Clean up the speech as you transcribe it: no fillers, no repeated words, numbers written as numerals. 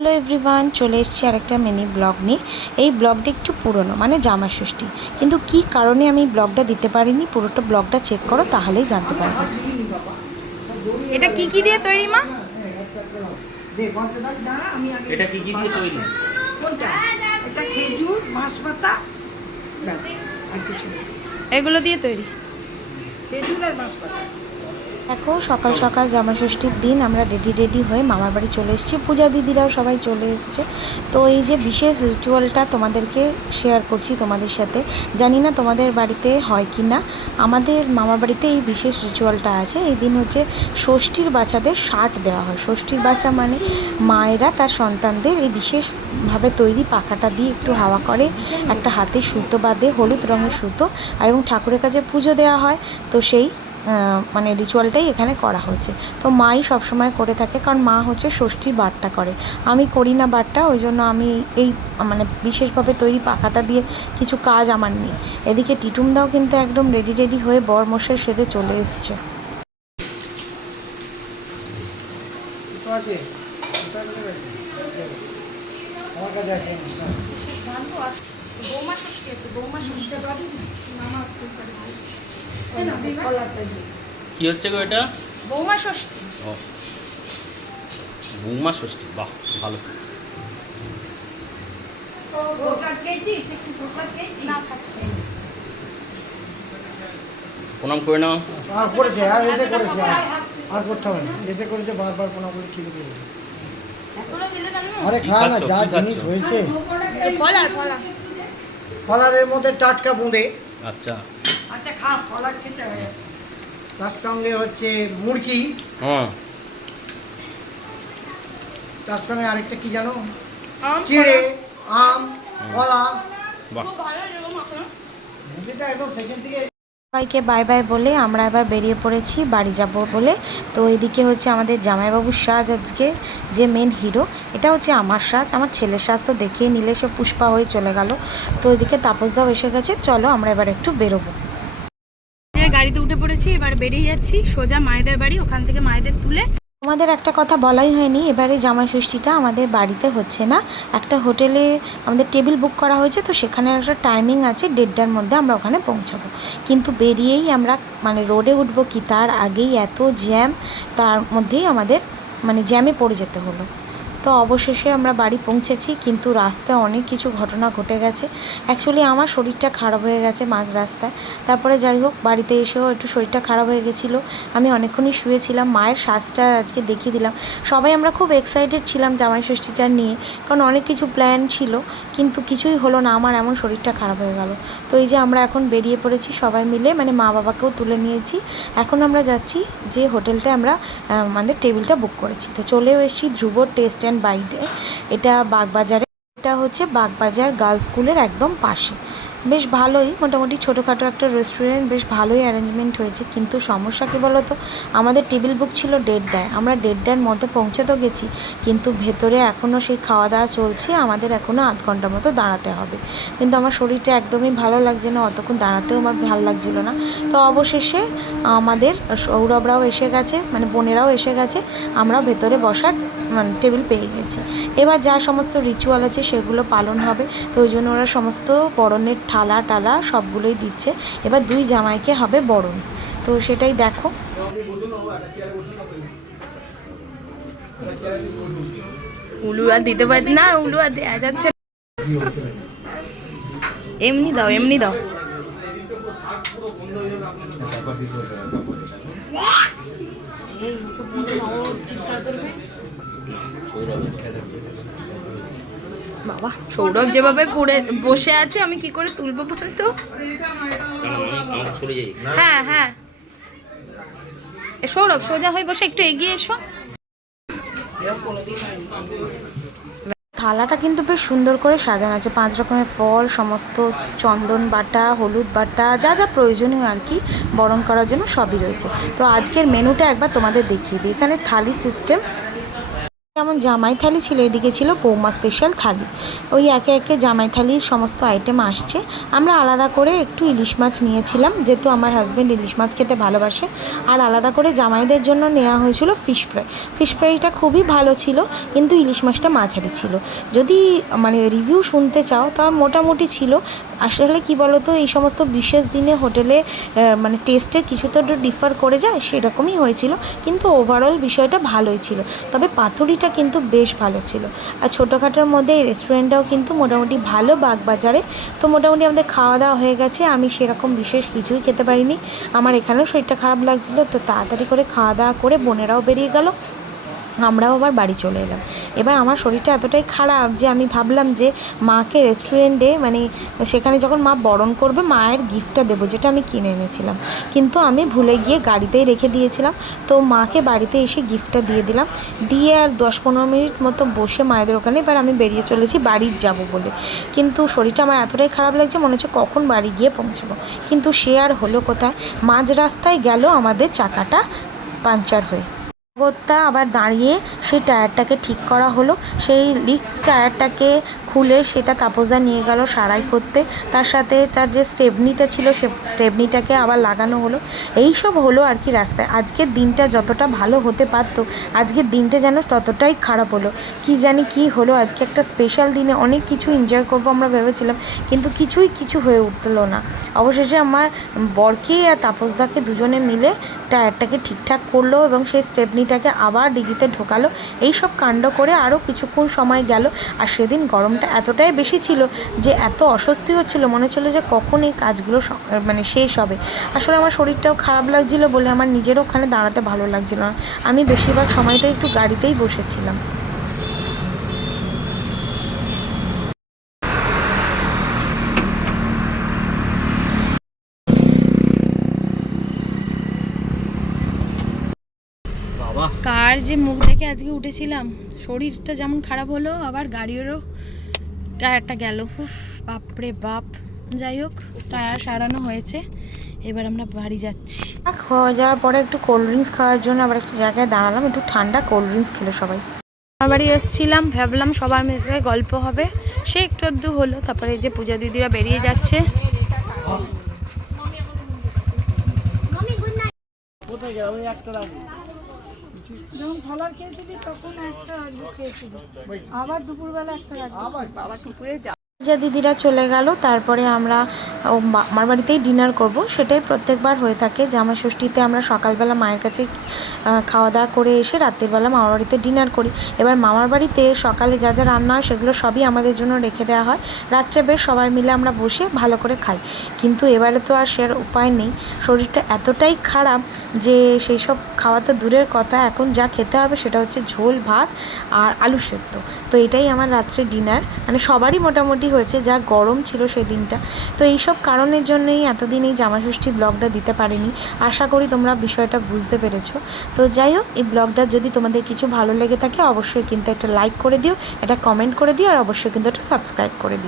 Hello everyone, চলে এসেছি আরেকটা মিনি ব্লগ নিয়ে। এই ব্লগটা একটু পুরনো, মানে জামা ষষ্ঠী, কিন্তু কি কারণে আমি ব্লগটা দিতে পারিনি পুরোটা ব্লগটা চেক করো, তাহলেই জানতে পারবে। এটা কি কি দিয়ে তৈরি মা? এটা কি কি দিয়ে তৈরি? কোনটা? এটা খেজুর, বাঁশপাতা, ব্যাস, আর কিছু না। এগুলো দিয়ে তৈরি। খেজুর আর বাঁশপাতা। দেখো, সকাল সকাল জামা ষষ্ঠীর দিন আমরা রেডি হয়ে মামার বাড়ি চলে এসেছি। পূজা দিদিরাও সবাই চলে এসেছে। তো এই যে বিশেষ রিচুয়ালটা তোমাদেরকে শেয়ার করছি তোমাদের সাথে। জানি না তোমাদের বাড়িতে হয় কি না, আমাদের মামার বাড়িতে এই বিশেষ রিচুয়ালটা আছে। এই দিন হচ্ছে ষষ্ঠীর বাচ্চাদের শার্ট দেওয়া হয়। ষষ্ঠীর বাচ্চা মানে মায়েরা তার সন্তানদের এই বিশেষভাবে তৈরি পাখাটা দিয়ে একটু হাওয়া করে, একটা হাতে সুতো বাঁধে, হলুদ রঙের সুতো, আর এবং ঠাকুরের কাছে পুজো দেওয়া হয়। তো সেই মানে রিচুয়ালটাই এখানে করা হচ্ছে। তো মাই সবসময় করে থাকে, কারণ মা হচ্ছে ষষ্ঠীর বারটা করে। আমি করি না বারটা, ওই জন্য আমি এই মানে বিশেষভাবে তৈরি পাখাটা দিয়ে কিছু কাজ আমার নেই। এদিকে টিটুমদাও কিন্তু একদম রেডি হয়ে বরমশাই সেজে চলে এসছে। কি হচ্ছে গো এটা? বৌমা ষষ্ঠী। ও, বৌমা ষষ্ঠী, বাহ ভালো। প্রণাম করে নাও। আর করেছে, আর এসে করেছে, আর করতে হবে না। এসে করেছে, বারবার প্রণাম করে ঠিক হয়ে যাবে। আরে খা না, যা জিনিস হয়েছে। ফলারের মধ্যে টাটকা বোঁদে, আচ্ছা আচ্ছা খা, ফলার খেতে হয়। তার সঙ্গে হচ্ছে মুরগি, হ্যাঁ, তার সঙ্গে আরেকটা কি জানো, আম, চিড়ে, আম, কলা। বাহ। মুরগিটা একদম সেকেন্ড থেকে। সবাইকে বাই বাই বলে আমরা এবার বেরিয়ে পড়েছি বাড়ি যাব বলে। তো এদিকে হচ্ছে আমাদের জামাইবাবুর সাজ, আজকে যে মেন হিরো, এটা হচ্ছে আমার সাজ। আমার ছেলের সাজ তো দেখিয়ে নিলে, সে পুষ্পা হয়ে চলে গেল। তো এদিকে তাপসদাও এসে গেছে। চলো আমরা এবার একটু বেরোবো। গাড়িতে উঠে পড়েছি, এবার বেরিয়ে যাচ্ছি সোজা মায়েদের বাড়ি। ওখান থেকে মায়েদের তুলে তোমাদের একটা কথা বলাই হয়নি, এবারে জামাই ষষ্ঠীটা আমাদের বাড়িতে হচ্ছে না, একটা হোটেলে আমাদের টেবিল বুক করা হয়েছে। তো সেখানে একটা টাইমিং আছে, 1:30টার মধ্যে আমরা ওখানে পৌঁছাবো। কিন্তু বেরিয়েই আমরা মানে রোডে উঠবো কি তার আগেই এত জ্যাম, তার মধ্যেই আমাদের মানে জ্যামে পড়ে যেতে হলো। তো অবশেষে আমরা বাড়ি পৌঁছেছি, কিন্তু রাস্তায় অনেক কিছু ঘটনা ঘটে গেছে। অ্যাকচুয়ালি আমার শরীরটা খারাপ হয়ে গেছে মাঝ রাস্তায়। তারপরে যাই হোক, বাড়িতে এসেও একটু শরীরটা খারাপ হয়ে গেছিলো। আমি অনেকক্ষণই শুয়েছিলাম। মায়ের সাজটা আজকে দেখিয়ে দিলাম। সবাই আমরা খুব এক্সাইটেড ছিলাম জামাই ষষ্ঠীটা নিয়ে, কারণ অনেক কিছু প্ল্যান ছিল, কিন্তু কিছুই হলো না। আমার এমন শরীরটা খারাপ হয়ে গেল। তো এই যে আমরা এখন বেরিয়ে পড়েছি সবাই মিলে, মানে মা বাবাকেও তুলে নিয়েছি। এখন আমরা যাচ্ছি যে হোটেলটায় আমরা আমাদের টেবিলটা বুক করেছি। তো চলেও এসেছি ধ্রুব টেস্ট অ্যান্ড বাইটে। এটা বাগবাজারে, এটা হচ্ছে বাগবাজার গার্লস স্কুলের একদম পাশে। বেশ ভালোই, মোটামুটি ছোটোখাটো একটা রেস্টুরেন্ট, বেশ ভালোই অ্যারেঞ্জমেন্ট হয়েছে। কিন্তু সমস্যা কী বলো তো, আমাদের টেবিল বুক ছিল 1:30টায়, আমরা 1:30টার মধ্যে পৌঁছে তো গেছি, কিন্তু ভেতরে এখনও সেই খাওয়া দাওয়া চলছে। আমাদের এখনও আধ ঘন্টার মতো দাঁড়াতে হবে। কিন্তু আমার শরীরটা একদমই ভালো লাগছে না, অতক্ষণ দাঁড়াতেও আমার ভালো লাগছিল না। তো অবশেষে আমাদের সৌরভরাও এসে গেছে, মানে বোনেরাও এসে গেছে, আমরাও ভেতরে বসার মানে টেবিল পেয়ে গেছি। এবার যা সমস্ত রিচুয়াল আছে সেগুলো পালন হবে। তো ওই জন্য ওরা সমস্ত বরণের থালা টালা সবগুলোই দিচ্ছে। এবার 2 জামাইকে হবে বরণ, তো সেটাই দেখো। উলু আর দিতে পারি না, উলু আর দেওয়া যাচ্ছে না। এমনি দাও, এমনি দাও। বাবা, সৌরভ যেভাবে পড়ে বসে আছে, আমি কি করে তুলবো বলতো? চলে যাই। হ্যাঁ হ্যাঁ, সৌরভ সোজা হয়ে বসে, একটু এগিয়ে এসো। থালাটা কিন্তু বেশ সুন্দর করে সাজানো আছে, 5 রকমের ফল, সমস্ত চন্দন বাটা, হলুদ বাটা, যা যা প্রয়োজনীয় আর কি বরণ করার জন্য সবই রয়েছে। তো আজকের মেনুটা একবার তোমাদের দেখিয়ে দিই। এখানে থালি সিস্টেম, যেমন জামাই থালি ছিল, এদিকে ছিল বৌমা স্পেশাল থালি। ওই একে একে জামাই থালির সমস্ত আইটেম আসছে। আমরা আলাদা করে একটু ইলিশ মাছ নিয়েছিলাম, যেহেতু আমার হাজব্যান্ড ইলিশ মাছ খেতে ভালোবাসে। আর আলাদা করে জামাইদের জন্য নেওয়া হয়েছিল ফিশ ফ্রাই। ফিশ ফ্রাইটা খুবই ভালো ছিল, কিন্তু ইলিশ মাছটা মাঝারি ছিল। যদি মানে রিভিউ শুনতে চাও তা মোটামুটি ছিল। আসলে কি বলো তো, এই সমস্ত বিশেষ দিনে হোটেলে মানে টেস্টের কিছু তো ডিফার করে যায়, সেরকমই হয়েছিল। কিন্তু ওভারঅল বিষয়টা ভালোই ছিল। তবে পাতুরিটা কিন্তু বেশ ভালো ছিল। আর ছোটোখাটোর মধ্যে এই রেস্টুরেন্টটাও কিন্তু মোটামুটি ভালো, বাগবাজারে। তো মোটামুটি আমাদের খাওয়া দাওয়া হয়ে গেছে। আমি সেরকম বিশেষ কিছুই খেতে পারিনি, আমার এখানেও শরীরটা খারাপ লাগছিলো। তো তাড়াতাড়ি করে খাওয়া দাওয়া করে বোনেরাও বেরিয়ে গেল, আমরাও আবার বাড়ি চলে এলাম। এবার আমার শরীরটা এতটাই খারাপ যে আমি ভাবলাম যে মাকে রেস্টুরেন্টে মানে সেখানে যখন মা বরণ করবে মায়ের গিফটটা দেবো, যেটা আমি কিনে এনেছিলাম। কিন্তু আমি ভুলে গিয়ে গাড়িতেই রেখে দিয়েছিলাম। তো মাকে বাড়িতে এসে গিফটটা দিয়ে দিলাম, দিয়ে আর 10-15 মিনিট মতো বসে মায়েদের ওখানে এবার আমি বেরিয়ে চলেছি বাড়ি যাব বলে। কিন্তু শরীরটা আমার এতটাই খারাপ লাগছে, মনে হচ্ছে কখন বাড়ি গিয়ে পৌঁছাবো। কিন্তু সে আর হলো কোথায়, মাঝ রাস্তায় গেল আমাদের চাকাটা পাংচার হয়ে। গোত্তা আবার দাঁড়িয়ে সেই টায়ারটাকে ঠিক করা হলো। সেই লিক টায়ারটাকে খুলে সেটা তাপসদা নিয়ে গেল সারাই করতে। তার সাথে তার যে স্টেপনিটা ছিল সে স্টেপনিটাকে আবার লাগানো হলো। এই সব হলো আর কি রাস্তায়। আজকের দিনটা যতটা ভালো হতে পারতো, আজকের দিনটা যেন ততটাই খারাপ হলো। কি জানি কি হলো, আজকে একটা স্পেশাল দিনে অনেক কিছু এনজয় করবো আমরা ভেবেছিলাম, কিন্তু কিছু হয়ে উঠলো না। অবশেষে আমার বরকে আর তাপসদাকে দুজনে মিলে টায়ারটাকে ঠিকঠাক করলো এবং সেই স্টেপনিটাকে আবার ডিগিতে ঢোকালো। এই সব কাণ্ড করে আরও কিছুক্ষণ সময় গেল। আর সেদিন গরমটা এতটাই বেশি ছিল যে এত অস্বস্তি হচ্ছিল, মনে হচ্ছিল যে কখন এই কাজগুলো মানে শেষ হবে। আসলে আমার শরীরটাও খারাপ লাগছিল বলে আমার নিজেরও ওখানে দাঁড়াতে ভালো লাগছিল না। আমি বেশিরভাগ সময়টাই একটু গাড়িতেই বসেছিলাম। বাবা, কার যে মুখ দেখে আজকে উঠেছিলাম, শরীরটা যেমন খারাপ হলো আবার গাড়িরও টায়ারটা গেল। উফ, বাপরে বাপ। যাই হোক, টায়ার সারানো হয়েছে, এবার আমরা বাড়ি যাচ্ছি। খাওয়া যাওয়ার পরে একটু কোল্ড ড্রিঙ্কস খাওয়ার জন্য আবার একটা জায়গায় দাঁড়ালাম, একটু ঠান্ডা কোল্ড ড্রিঙ্কস খেলো সবাই। আমার বাড়ি এসেছিলাম, ভাবলাম সবার মিলে গল্প হবে, সে একটু আধটু হলো। তারপরে যে পূজা দিদিরা বেরিয়ে যাচ্ছে। যখন খাবার খেয়েছিলি তখন একটা খেয়েছিলি, আবার দুপুরবেলা একটা আবার দুপুরে পূজা দিদিরা চলে গেল। তারপরে আমরা মামার বাড়িতেই ডিনার করব। সেটাই প্রত্যেকবার হয়ে থাকে। জামাই ষষ্ঠীতে আমরা সকালবেলা মায়ের কাছে খাওয়া দাওয়া করে এসে রাত্রিবেলা মামার বাড়িতে ডিনার করি। এবার মামার বাড়িতে সকালে যা যা রান্না হয় সেগুলো সবই আমাদের জন্য রেখে দেওয়া হয়। রাত্রে বেশ সবাই মিলে আমরা বসে ভালো করে খাই। কিন্তু এবারে তো আর সে উপায় নেই, শরীরটা এতটাই খারাপ যে সেই সব খাওয়া তো দূরের কথা, এখন যা খেতে হবে সেটা হচ্ছে ঝোল ভাত আর আলু সেদ্ধ। তো এটাই আমার রাত্রে ডিনার, মানে সবারই মোটামুটি হয়েছে, যা গরম ছিল সেই দিনটা। তো এইসব কারণের জন্যই এতদিন এই জামাষষ্ঠী ব্লগটা দিতে পারিনি। আশা করি তোমরা বিষয়টা বুঝতে পেরেছো। তো যাই হোক, এই ব্লগটা যদি তোমাদের কিছু ভালো লেগে থাকে অবশ্যই কিন্তু একটা লাইক করে দিও, একটা কমেন্ট করে দিও, আর অবশ্যই কিন্তু একটা সাবস্ক্রাইব করে দিও।